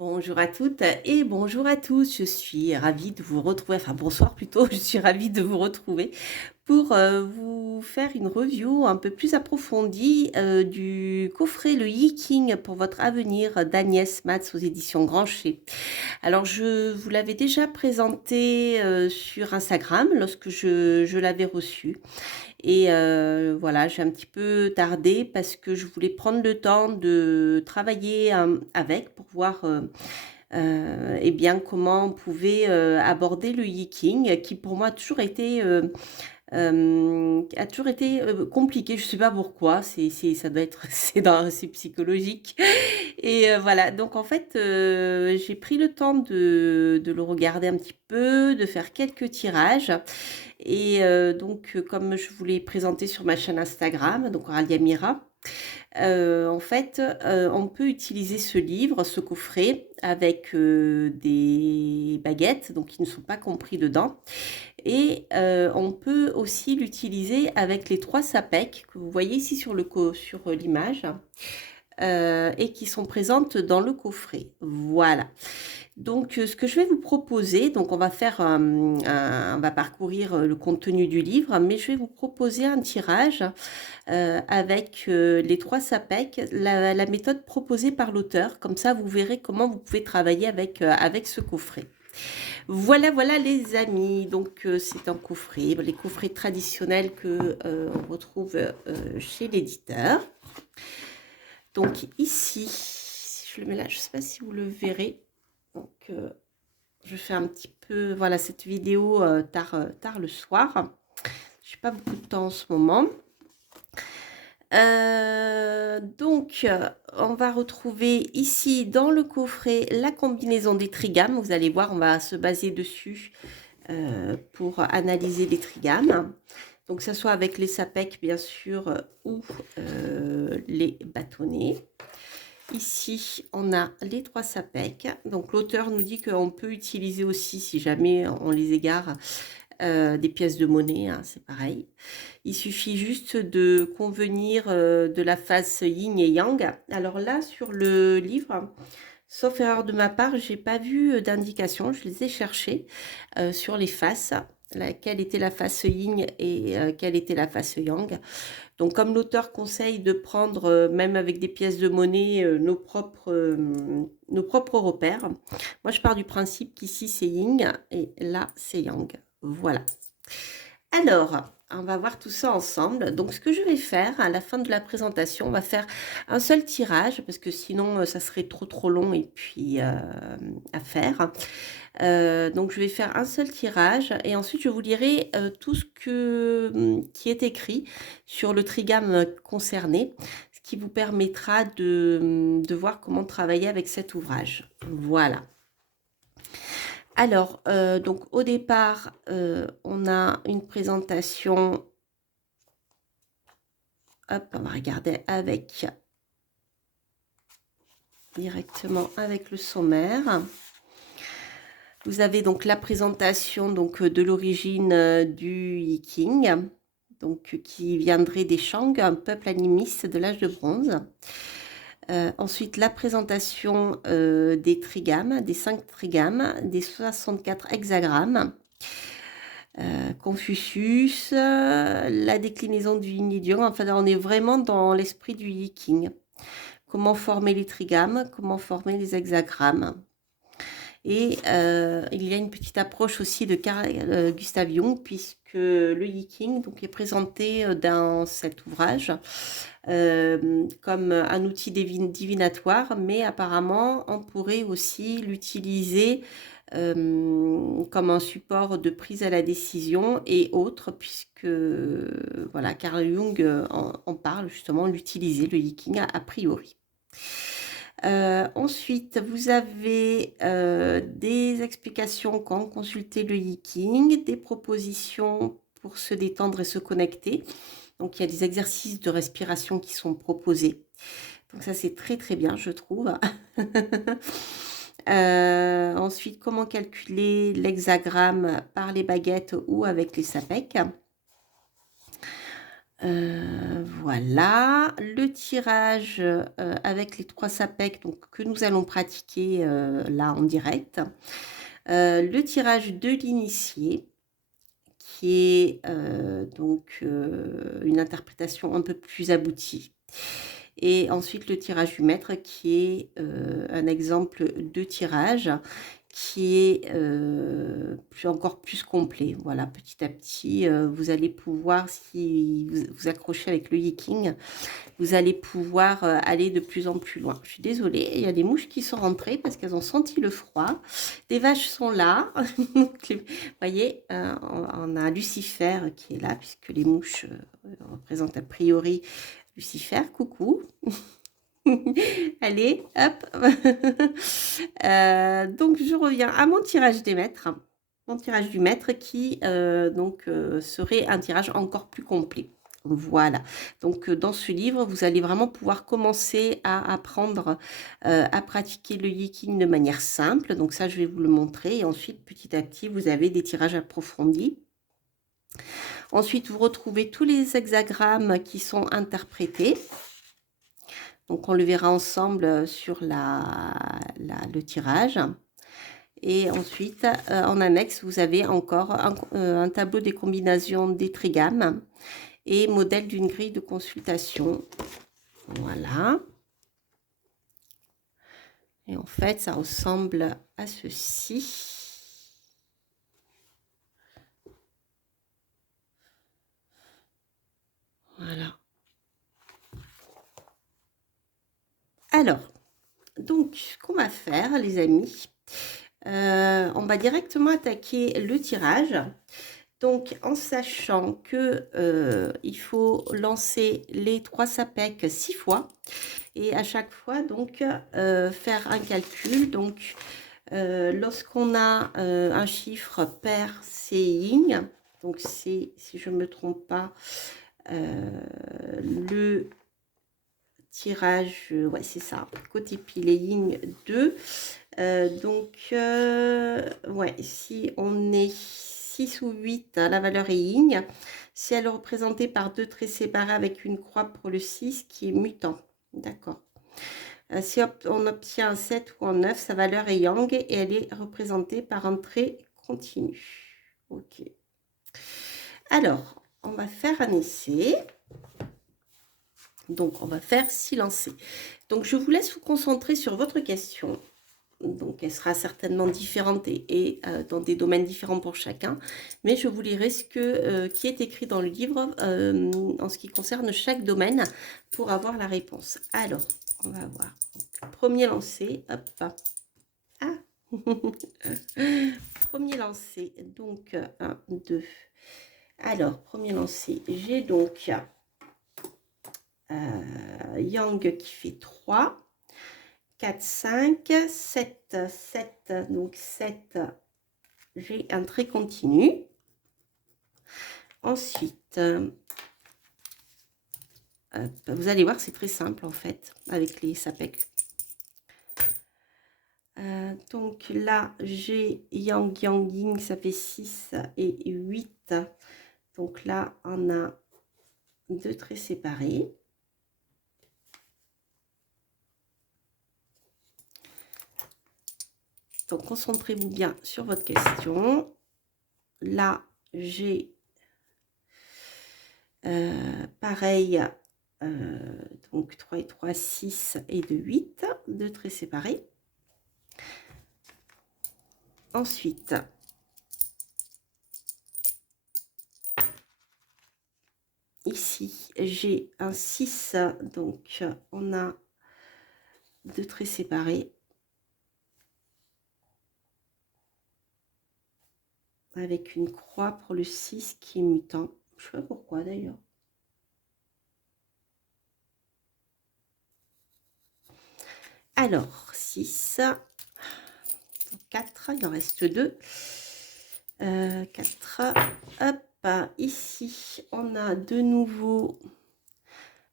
Bonjour à toutes et bonjour à tous. Je suis ravie de vous retrouver, enfin bonsoir plutôt, je suis ravie de vous retrouver pour vous faire une review un peu plus approfondie du coffret Le Yiking pour votre avenir d'Agnès Matz aux éditions Grancher. Alors je vous l'avais déjà présenté sur Instagram lorsque je l'avais reçu. Et voilà, j'ai un petit peu tardé parce que je voulais prendre le temps de travailler avec pour voir eh bien comment on pouvait aborder le yiking qui pour moi a toujours été compliqué. Je sais pas pourquoi, ça doit être c'est psychologique. Et voilà, donc en fait, j'ai pris le temps de le regarder un petit peu, de faire quelques tirages. Et donc, comme je vous l'ai présenté sur ma chaîne Instagram, donc Ralia Mira, en fait, on peut utiliser ce livre, ce coffret, avec des baguettes, donc qui ne sont pas compris dedans. Et on peut aussi l'utiliser avec les 3 sapèques que vous voyez ici sur sur l'image et qui sont présentes dans le coffret. Voilà. Donc, ce que je vais vous proposer, donc on va faire on va parcourir le contenu du livre, mais je vais vous proposer un tirage avec les 3 sapèques, la méthode proposée par l'auteur. Comme ça, vous verrez comment vous pouvez travailler avec ce coffret. Voilà, voilà les amis. Donc, c'est un coffret, les coffrets traditionnels que on retrouve chez l'éditeur. Donc ici, si je le mets là, je ne sais pas si vous le verrez. Donc, je fais un petit peu, voilà, cette vidéo tard le soir. Je n'ai pas beaucoup de temps en ce moment. Donc, on va retrouver ici dans le coffret la combinaison des trigames. Vous allez voir, on va se baser dessus pour analyser les trigames. Donc, que ce soit avec les sapèques, bien sûr, ou les bâtonnets. Ici, on a les 3 sapèques. Donc, l'auteur nous dit qu'on peut utiliser aussi, si jamais on les égare, des pièces de monnaie, hein, c'est pareil. Il suffit juste de convenir de la face yin et yang. Alors là, sur le livre, sauf erreur de ma part, j'ai pas vu d'indication. Je les ai cherchées sur les faces, quelle était la face yin et quelle était la face yang. Donc, comme l'auteur conseille de prendre, même avec des pièces de monnaie, nos propres repères, moi je pars du principe qu'ici c'est yin et là c'est yang. Voilà. Alors, on va voir tout ça ensemble. Donc, ce que je vais faire à la fin de la présentation, on va faire un seul tirage parce que sinon, ça serait trop long et puis à faire. Donc, je vais faire un seul tirage et ensuite, je vous lirai tout ce qui est écrit sur le trigame concerné, ce qui vous permettra de voir comment travailler avec cet ouvrage. Voilà. Alors, donc au départ, on a une présentation. Hop, on va regarder directement avec le sommaire. Vous avez donc la présentation donc, de l'origine du Yiking, donc, qui viendrait des Shang, un peuple animiste de l'âge de bronze. Ensuite, la présentation des trigames, des 5 trigames, des 64 hexagrammes. Confucius, la déclinaison du yin et du yang. Enfin, on est vraiment dans l'esprit du Yiking. Comment former les trigames, comment former les hexagrammes. Et il y a une petite approche aussi de Carl Gustav Jung, puisque le Yiking donc, est présenté dans cet ouvrage comme un outil divinatoire, mais apparemment on pourrait aussi l'utiliser comme un support de prise à la décision et autres, puisque voilà, Carl Jung en parle justement, l'utiliser, le Yiking a priori. Ensuite, vous avez des explications quand consulter le Yiking, des propositions pour se détendre et se connecter. Donc, il y a des exercices de respiration qui sont proposés. Donc, ça, c'est très bien, je trouve. Ensuite, comment calculer l'hexagramme par les baguettes ou avec les sapèques. Voilà, le tirage avec les 3 sapèques donc, que nous allons pratiquer là en direct. Le tirage de l'initié qui est donc une interprétation un peu plus aboutie. Et ensuite le tirage du maître qui est un exemple de tirage qui est encore plus complet. Voilà, petit à petit, vous allez pouvoir, si vous accrochez avec le Yiking, vous allez pouvoir aller de plus en plus loin. Je suis désolée, il y a des mouches qui sont rentrées parce qu'elles ont senti le froid. Les vaches sont là. Vous voyez, on a Lucifer qui est là puisque les mouches représentent a priori Lucifer. Coucou. Allez, hop. Donc, je reviens à mon tirage des maîtres. Mon tirage du maître qui serait un tirage encore plus complet. Voilà. Donc, dans ce livre, vous allez vraiment pouvoir commencer à apprendre à pratiquer le Yiking de manière simple. Donc, ça, je vais vous le montrer. Et ensuite, petit à petit, vous avez des tirages approfondis. Ensuite, vous retrouvez tous les hexagrammes qui sont interprétés. Donc, on le verra ensemble sur le tirage. Et ensuite, en annexe, vous avez encore un tableau des combinaisons des trigammes et modèle d'une grille de consultation. Voilà. Et en fait, ça ressemble à ceci. Voilà. Alors, donc, ce qu'on va faire, les amis, on va directement attaquer le tirage. Donc, en sachant que il faut lancer les 3 sapèques 6 fois et à chaque fois, donc, faire un calcul. Donc, lorsqu'on a un chiffre pair, c'est yin. Donc, c'est, si je ne me trompe pas, le tirage, ouais, c'est ça, côté pile et yin 2. Ouais, si on est 6 ou 8, la valeur est yin. Si elle est représentée par 2 traits séparés avec une croix pour le 6 qui est mutant. D'accord. Si on obtient un 7 ou un 9, sa valeur est yang et elle est représentée par un trait continu. Ok. Alors, on va faire un essai. Donc, on va faire silencer. Donc, je vous laisse vous concentrer sur votre question. Donc, elle sera certainement différente et dans des domaines différents pour chacun. Mais je vous lirai ce qui est écrit dans le livre en ce qui concerne chaque domaine pour avoir la réponse. Alors, on va voir. Donc, premier lancé. Hop. Ah Premier lancé. Donc, 1, 2. Alors, premier lancé. J'ai donc Yang qui fait 3. 4, 5, 7, 7, donc 7, j'ai un trait continu. Ensuite, vous allez voir, c'est très simple en fait, avec les sapèques. Donc là, j'ai Yang, Yang, Ying, ça fait 6 et 8. Donc là, on a 2 traits séparés. Donc, concentrez-vous bien sur votre question. Là, j'ai pareil, donc 3 et 3, 6 et 2, 8, 2 traits séparés. Ensuite, ici, j'ai un 6, donc on a 2 traits séparés. Avec une croix pour le 6 qui est mutant. Je ne sais pas pourquoi d'ailleurs. Alors, 6, 4, il en reste 2. 4, hop, ici, on a de nouveau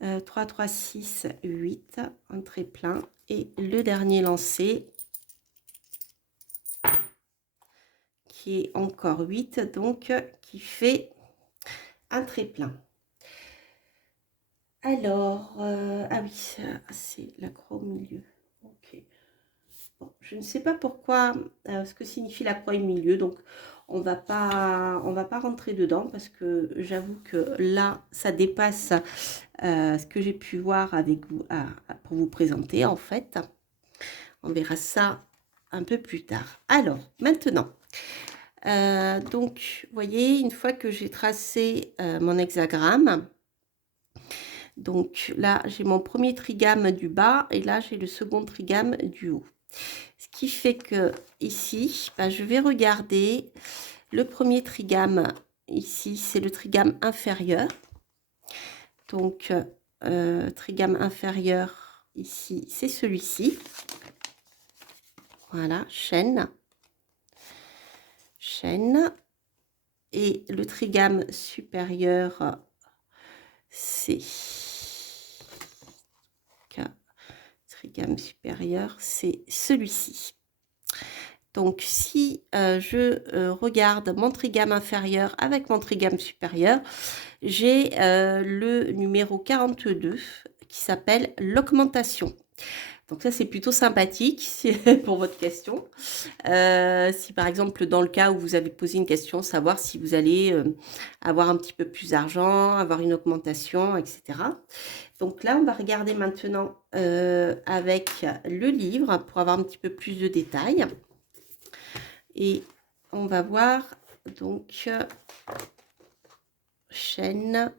3, 3, 6, 8, un trait plein. Et le dernier lancé, qui est encore 8, donc qui fait un trait plein. Alors, ah oui, c'est la croix au milieu. Ok. Bon, je ne sais pas pourquoi, ce que signifie la croix au milieu, donc on va pas rentrer dedans parce que j'avoue que là, ça dépasse ce que j'ai pu voir avec vous pour vous présenter en fait. On verra ça un peu plus tard. Alors, maintenant, donc, vous voyez, une fois que j'ai tracé mon hexagramme, donc là, j'ai mon premier trigame du bas et là, j'ai le second trigame du haut. Ce qui fait que ici, bah, je vais regarder le premier trigame. Ici, c'est le trigame inférieur. Donc, trigame inférieur, ici, c'est celui-ci. Voilà, chaîne. Chaîne. Et le trigame supérieur, c'est trigame supérieur, c'est celui-ci. Donc, si je regarde mon trigame inférieur avec mon trigame supérieur, j'ai le numéro 42 qui s'appelle l'augmentation. Donc ça, c'est plutôt sympathique pour votre question. Si par exemple, dans le cas où vous avez posé une question, savoir si vous allez avoir un petit peu plus d'argent, avoir une augmentation, etc. Donc là, on va regarder maintenant avec le livre pour avoir un petit peu plus de détails. Et on va voir donc chaîne,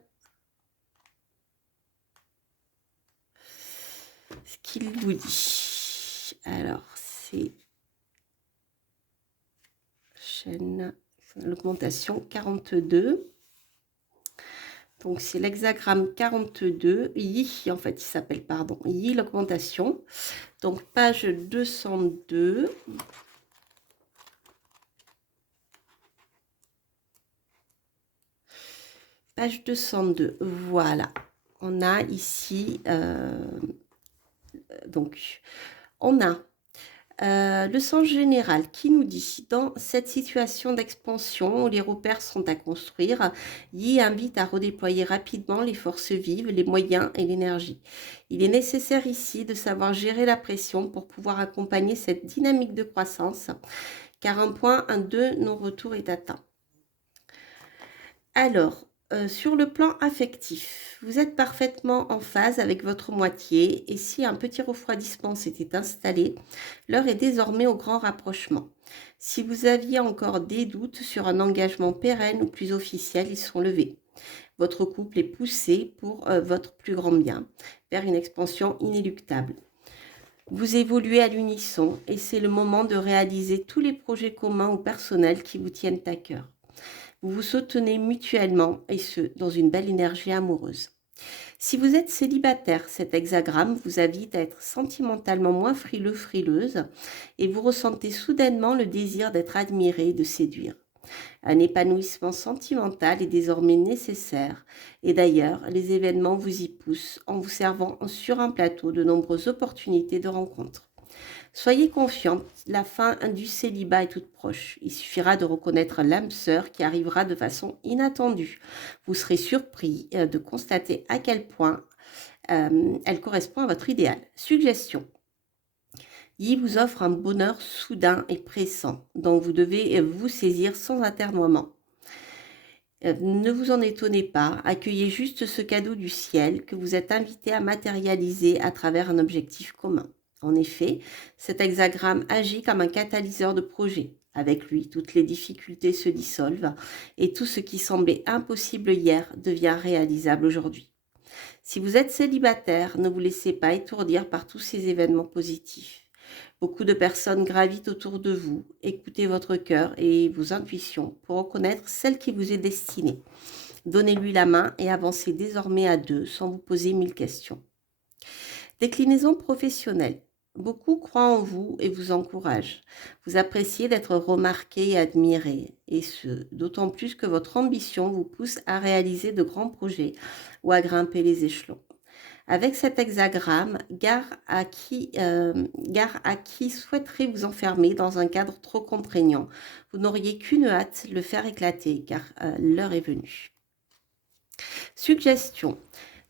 ce qu'il vous dit. Alors, c'est chaîne, l'augmentation 42. Donc, c'est l'hexagramme 42, I, en fait, il s'appelle, pardon, I, l'augmentation. Donc, page 202. Page 202, voilà. On a ici, donc, on a le sens général qui nous dit, dans cette situation d'expansion où les repères sont à construire, Yi invite à redéployer rapidement les forces vives, les moyens et l'énergie. Il est nécessaire ici de savoir gérer la pression pour pouvoir accompagner cette dynamique de croissance, car un point de non-retour est atteint. Alors, sur le plan affectif, vous êtes parfaitement en phase avec votre moitié et si un petit refroidissement s'était installé, l'heure est désormais au grand rapprochement. Si vous aviez encore des doutes sur un engagement pérenne ou plus officiel, ils sont levés. Votre couple est poussé pour votre plus grand bien, vers une expansion inéluctable. Vous évoluez à l'unisson et c'est le moment de réaliser tous les projets communs ou personnels qui vous tiennent à cœur. Vous vous soutenez mutuellement et ce, dans une belle énergie amoureuse. Si vous êtes célibataire, cet hexagramme vous invite à être sentimentalement moins frileux, frileuse et vous ressentez soudainement le désir d'être admiré et de séduire. Un épanouissement sentimental est désormais nécessaire et d'ailleurs, les événements vous y poussent en vous servant sur un plateau de nombreuses opportunités de rencontres. Soyez confiante, la fin du célibat est toute proche. Il suffira de reconnaître l'âme sœur qui arrivera de façon inattendue. Vous serez surpris de constater à quel point elle correspond à votre idéal. Suggestion. Yi vous offre un bonheur soudain et pressant, dont vous devez vous saisir sans atermoiement. Ne vous en étonnez pas, accueillez juste ce cadeau du ciel que vous êtes invité à matérialiser à travers un objectif commun. En effet, cet hexagramme agit comme un catalyseur de projet. Avec lui, toutes les difficultés se dissolvent et tout ce qui semblait impossible hier devient réalisable aujourd'hui. Si vous êtes célibataire, ne vous laissez pas étourdir par tous ces événements positifs. Beaucoup de personnes gravitent autour de vous. Écoutez votre cœur et vos intuitions pour reconnaître celle qui vous est destinée. Donnez-lui la main et avancez désormais à deux sans vous poser 1000 questions. Déclinaison professionnelle. Beaucoup croient en vous et vous encouragent. Vous appréciez d'être remarqué et admiré, et ce, d'autant plus que votre ambition vous pousse à réaliser de grands projets ou à grimper les échelons. Avec cet hexagramme, gare à qui souhaiterait vous enfermer dans un cadre trop contraignant. Vous n'auriez qu'une hâte, le faire éclater, car l'heure est venue. Suggestion.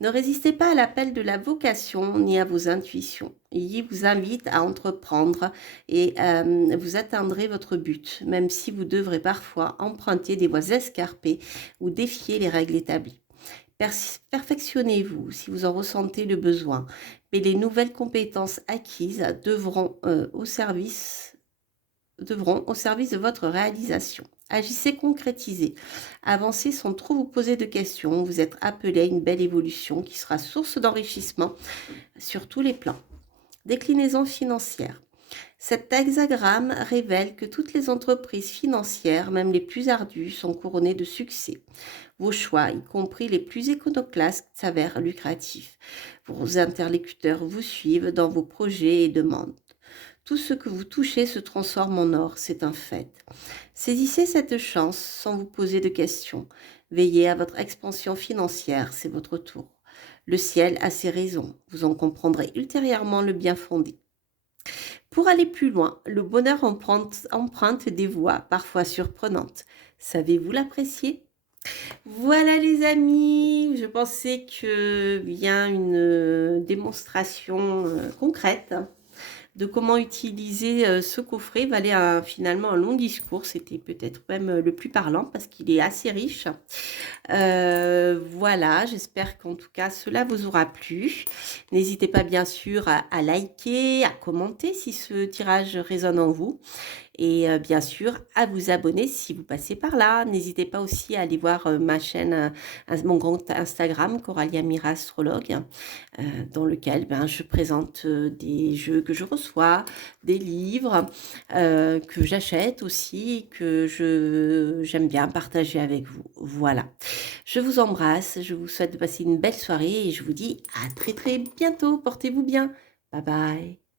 Ne résistez pas à l'appel de la vocation ni à vos intuitions. Il vous invite à entreprendre et vous atteindrez votre but, même si vous devrez parfois emprunter des voies escarpées ou défier les règles établies. Perfectionnez-vous si vous en ressentez le besoin, mais les nouvelles compétences acquises devront au service de votre réalisation. Agissez, concrétisez. Avancez sans trop vous poser de questions. Vous êtes appelé à une belle évolution qui sera source d'enrichissement sur tous les plans. Déclinaison financière. Cet hexagramme révèle que toutes les entreprises financières, même les plus ardues, sont couronnées de succès. Vos choix, y compris les plus iconoclastes, s'avèrent lucratifs. Vos interlocuteurs vous suivent dans vos projets et demandes. Tout ce que vous touchez se transforme en or, c'est un fait. Saisissez cette chance sans vous poser de questions. Veillez à votre expansion financière, c'est votre tour. Le ciel a ses raisons, vous en comprendrez ultérieurement le bien fondé. Pour aller plus loin, le bonheur emprunte des voies parfois surprenantes. Savez-vous l'apprécier? Voilà les amis, je pensais que bien une démonstration concrète de comment utiliser ce coffret valait finalement un long discours. C'était peut-être même le plus parlant parce qu'il est assez riche. Voilà, j'espère qu'en tout cas cela vous aura plu. N'hésitez pas bien sûr à liker, à commenter si ce tirage résonne en vous. Et bien sûr, à vous abonner si vous passez par là. N'hésitez pas aussi à aller voir ma chaîne, mon compte Instagram, Coralia Mira Astrologue, dans lequel je présente des jeux que je reçois, des livres que j'achète aussi et que j'aime bien partager avec vous. Voilà. Je vous embrasse, je vous souhaite de passer une belle soirée et je vous dis à très très bientôt. Portez-vous bien. Bye bye.